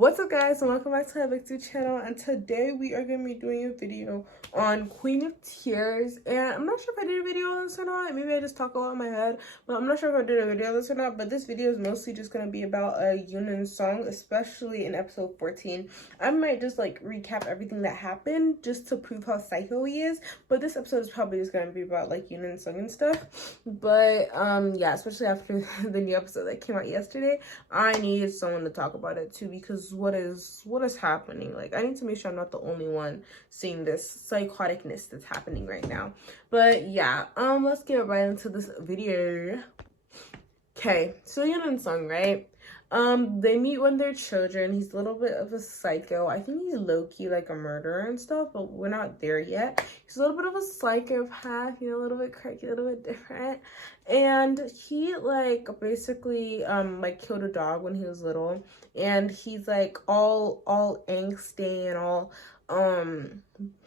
What's up, guys, and welcome back to my YouTube channel. And today we are going to be doing a video on Queen of Tears. And I'm not sure if I did a video on this or not. Maybe I just talk a lot in my head, but I'm not sure if I did a video on this or not. But this video is mostly just going to be about Yoon and Seong, especially in episode 14. I might just like recap everything that happened just to prove how psycho he is, but this episode is probably just going to be about like Yoon and Seong and stuff. But yeah, especially after the new episode that came out yesterday, I needed someone to talk about it too, because what is happening? Like, I need to make sure I'm not the only one seeing this psychoticness that's happening right now. But yeah, let's get right into this video. Okay, so Yoon and Seong, right? They meet when they're children. He's a little bit of a psycho. I think he's low-key like a murderer and stuff, but we're not there yet. He's a little bit of a psychopath, you know, a little bit crazy, a little bit different. And he like basically like killed a dog when he was little, and he's like all angsty and all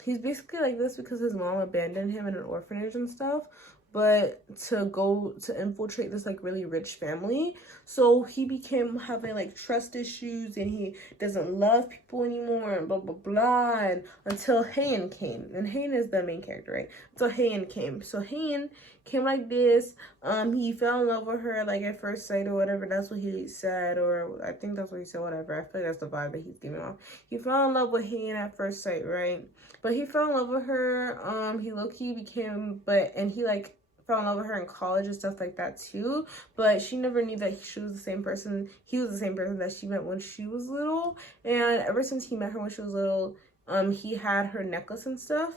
he's basically like this because his mom abandoned him in an orphanage and stuff, but to go to infiltrate this like really rich family. So he became having like trust issues, and he doesn't love people anymore, and blah blah blah, and until Haen came. And Haen is the main character, right? Until Haen came. So Haen came like this. He fell in love with her like at first sight or whatever. That's what he said, or I think that's what he said, whatever. I feel like that's the vibe that he's giving off. He fell in love with Haen at first sight, right? But he fell in love with her. He low-key became, and he like fell in love with her in college and stuff like that too, but she never knew that she was the same person. He was the same person that she met when she was little, and ever since he met her when she was little, he had her necklace and stuff.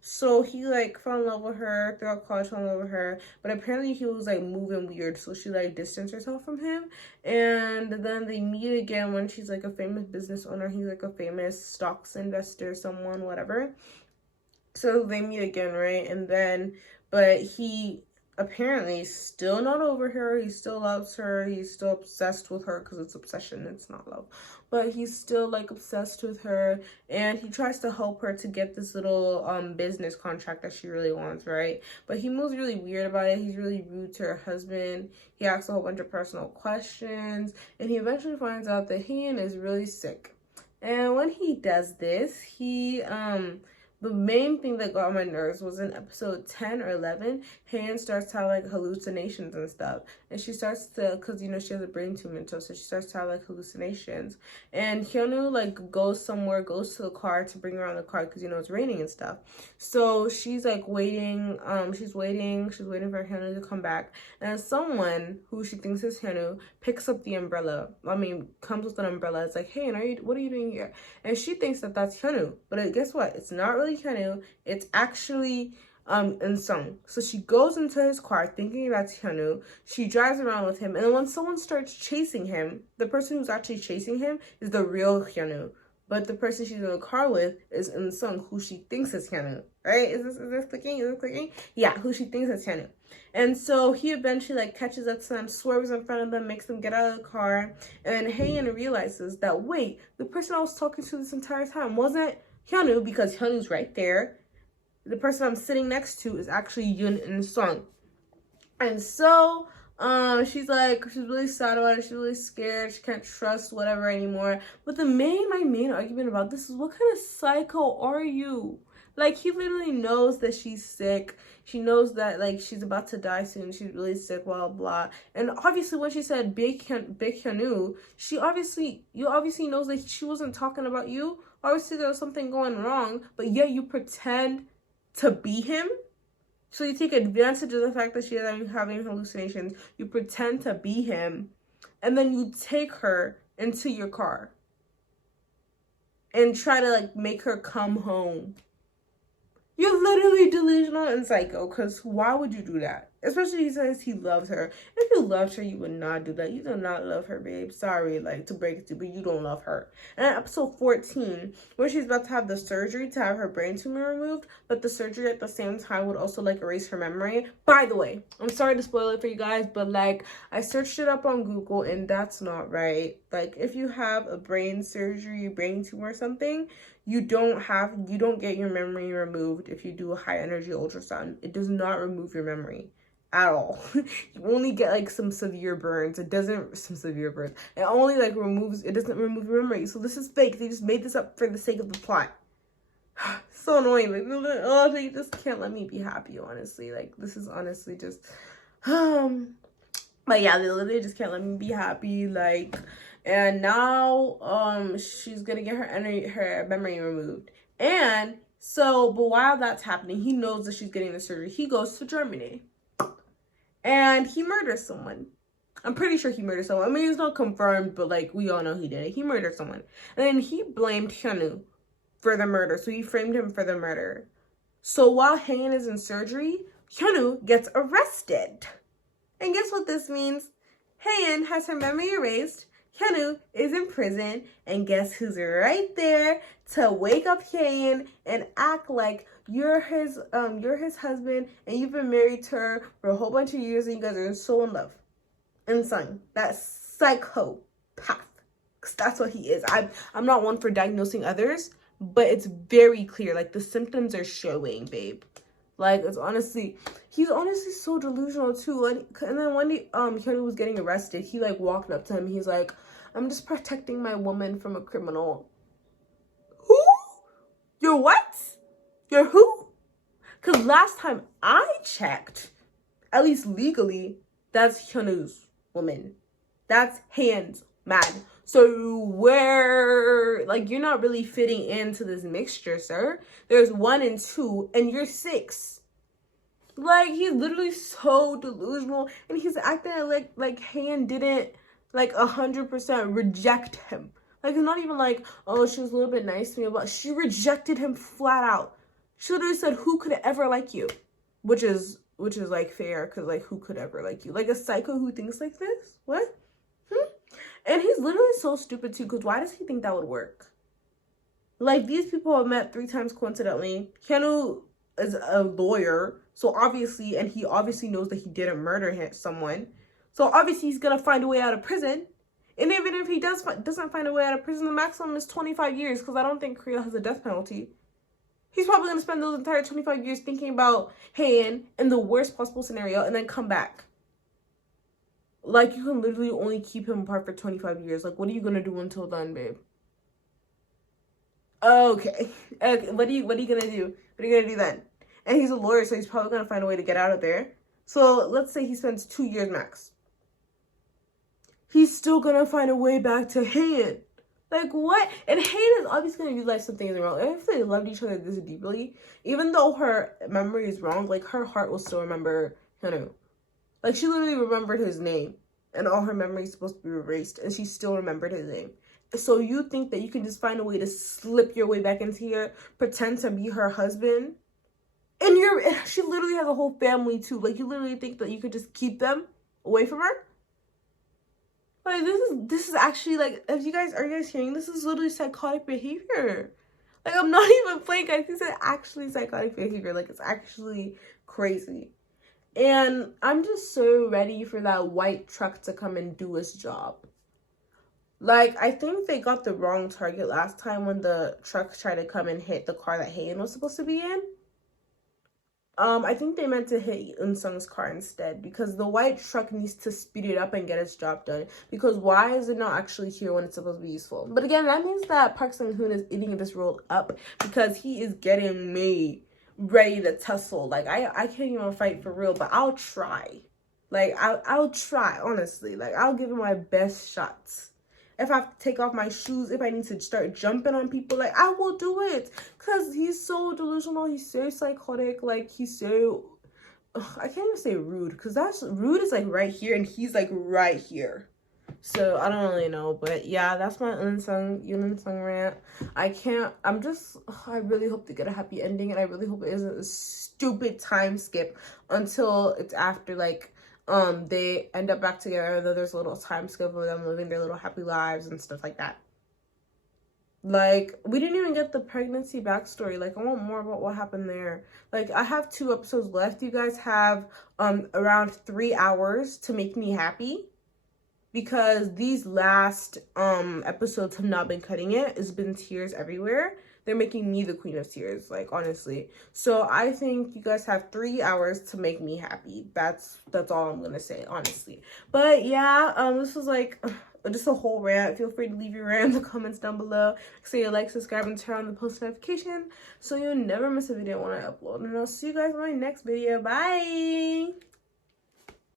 So he like fell in love with her throughout college, fell in love with her, but apparently he was like moving weird, so she like distanced herself from him. And then they meet again when she's like a famous business owner. He's like a famous stocks investor, someone, whatever. So they meet again, right? And then, but he apparently still not over her. He still loves her. He's still obsessed with her, because it's obsession, it's not love. But he's still like obsessed with her, and he tries to help her to get this little business contract that she really wants, right? But he moves really weird about it. He's really rude to her husband. He asks a whole bunch of personal questions, and he eventually finds out that Haen is really sick. And when he does this, he the main thing that got on my nerves was in episode 10 or 11, Haen starts to have like hallucinations and stuff. And she starts to, because you know she has a brain tumor, so she starts to have like hallucinations. And Hyunwoo like goes somewhere, goes to the car to bring her around the car because you know it's raining and stuff. So she's like waiting, she's waiting for Hyunwoo to come back. And someone who she thinks is Hyunwoo picks up the umbrella. Comes with an umbrella. It's like, hey, what are you doing here? And she thinks that that's Hyunwoo, but guess what? It's not really Hyunwoo. It's actually Seong. So she goes into his car thinking that's Hyunwoo. She drives around with him, and then when someone starts chasing him, the person who's actually chasing him is the real Hyunwoo. But the person she's in the car with is Seong, who she thinks is Hyunwoo. Right? Is this clicking? Is this clicking? Yeah, who she thinks is Hyunwoo. And so he eventually like catches up to them, swerves in front of them, makes them get out of the car, and then Haen realizes that wait, the person I was talking to this entire time wasn't Hyunwoo, because Hyunwoo's right there. The person I'm sitting next to is actually Yoon and Seong. And so she's really sad about it. She's really scared. She can't trust whatever anymore. But my main argument about this is, what kind of psycho are you? Like, he literally knows that she's sick. She knows that like she's about to die soon. She's really sick, blah blah. And obviously when she said big Hyunwoo, you obviously knows that she wasn't talking about you. Obviously there was something going wrong, but yet you pretend to be him. So you take advantage of the fact that she is having hallucinations. You pretend to be him, and then you take her into your car and try to like make her come home. You're literally delusional and psycho, because why would you do that? Especially he says he loves her. If you loved her, you would not do that. You do not love her, babe. Sorry, like, to break it to you, but you don't love her. And in episode 14, where she's about to have the surgery to have her brain tumor removed, but the surgery at the same time would also, like, erase her memory. By the way, I'm sorry to spoil it for you guys, but, like, I searched it up on Google, and that's not right. Like, if you have a brain surgery, brain tumor or something, you don't get your memory removed if you do a high energy ultrasound. It does not remove your memory. at all. You only get like some severe burns. It only like it doesn't remove your memory. So this is fake. They just made this up for the sake of the plot. So annoying. Like, oh, they just can't let me be happy, honestly. Like, this is honestly just but yeah, they literally just can't let me be happy. Like, and now she's gonna get her memory removed. And so, but while that's happening, he knows that she's getting the surgery. He goes to Germany and he murders someone. I'm pretty sure he murdered someone. I mean, it's not confirmed, but like, we all know he did it. He murdered someone. And then he blamed Hyunwoo for the murder. So he framed him for the murder. So while Haein is in surgery, Hyunwoo gets arrested. And guess what this means? Haein has her memory erased. Hyunwoo is in prison. And guess who's right there to wake up Haein and act like you're his husband and you've been married to her for a whole bunch of years and you guys are so in love. And son, that psychopath. Because that's what he is. I'm not one for diagnosing others, but it's very clear. Like, the symptoms are showing, babe. Like, he's honestly so delusional too. Like, and then one day, Hyunwoo was getting arrested. He like walked up to him. He's like, "I'm just protecting my woman from a criminal." Who? You're what? You're who? Because last time I checked, at least legally, that's Hyunwoo's woman. That's Haein's man. So where, like, you're not really fitting into this mixture, sir. There's 1 and 2, and you're 6. Like, he's literally so delusional, and he's acting like Haein didn't, like, 100% reject him. Like, it's not even like, oh, she was a little bit nice to me, but she rejected him flat out. She literally said, who could ever like you? Which is, like, fair, because, like, who could ever like you? Like, a psycho who thinks like this? What? And he's literally so stupid too, because why does he think that would work? Like, these people have met 3 times coincidentally. Hyunwoo is a lawyer, so obviously, and he obviously knows that he didn't murder someone. So obviously he's gonna find a way out of prison. And even if he doesn't find a way out of prison, the maximum is 25 years, because I don't think Korea has a death penalty. He's probably gonna spend those entire 25 years thinking about Haein in the worst possible scenario and then come back. Like, you can literally only keep him apart for 25 years. Like, what are you gonna do until then, babe? Okay. What are you gonna do? What are you gonna do then? And he's a lawyer, so he's probably gonna find a way to get out of there. So let's say he spends 2 years max. He's still gonna find a way back to Haein. Like, what? And Haein is obviously gonna realize something is wrong. If they loved each other this deeply, even though her memory is wrong, like, her heart will still remember Hyunwoo. Like, she literally remembered his name, and all her memory is supposed to be erased, and she still remembered his name. So you think that you can just find a way to slip your way back into here, pretend to be her husband, and she literally has a whole family too. Like, you literally think that you could just keep them away from her? Like, this is actually, like, are you guys hearing? This is literally psychotic behavior. Like, I'm not even playing, guys. This is actually psychotic behavior. Like, it's actually crazy. And I'm just so ready for that white truck to come and do its job. Like, I think they got the wrong target last time when the truck tried to come and hit the car that Haein was supposed to be in. I think they meant to hit Eun-sung's car instead, because the white truck needs to speed it up and get its job done. Because why is it not actually here when it's supposed to be useful? But again, that means that Park Sang-hoon is eating this role up, because he is getting me ready to tussle. Like, I can't even fight for real, but I'll try. Like, I'll try, honestly. Like, I'll give it my best shots. If I have to take off my shoes, if I need to start jumping on people, like, I will do it. Because he's so delusional. He's so psychotic. Like, he's so... I can't even say rude. Because rude is, like, right here. And he's, like, right here. So, I don't really know. But, yeah, that's my Yoon Sung rant. I really hope they get a happy ending. And I really hope it isn't a stupid time skip until it's after, like... they end up back together, though there's a little time skip of them living their little happy lives and stuff like that. Like, we didn't even get the pregnancy backstory. Like, I want more about what happened there. Like, I have 2 episodes left. You guys have around 3 hours to make me happy, because these last episodes have not been cutting it. It's been tears everywhere. they're making me the queen of tears, like, honestly. So I think you guys have 3 hours to make me happy. That's all I'm gonna say, honestly. But yeah, this was like just a whole rant. Feel free to leave your rant in the comments down below. Say you like, subscribe, and turn on the post notification so you'll never miss a video when I upload. And I'll see you guys in my next video. Bye.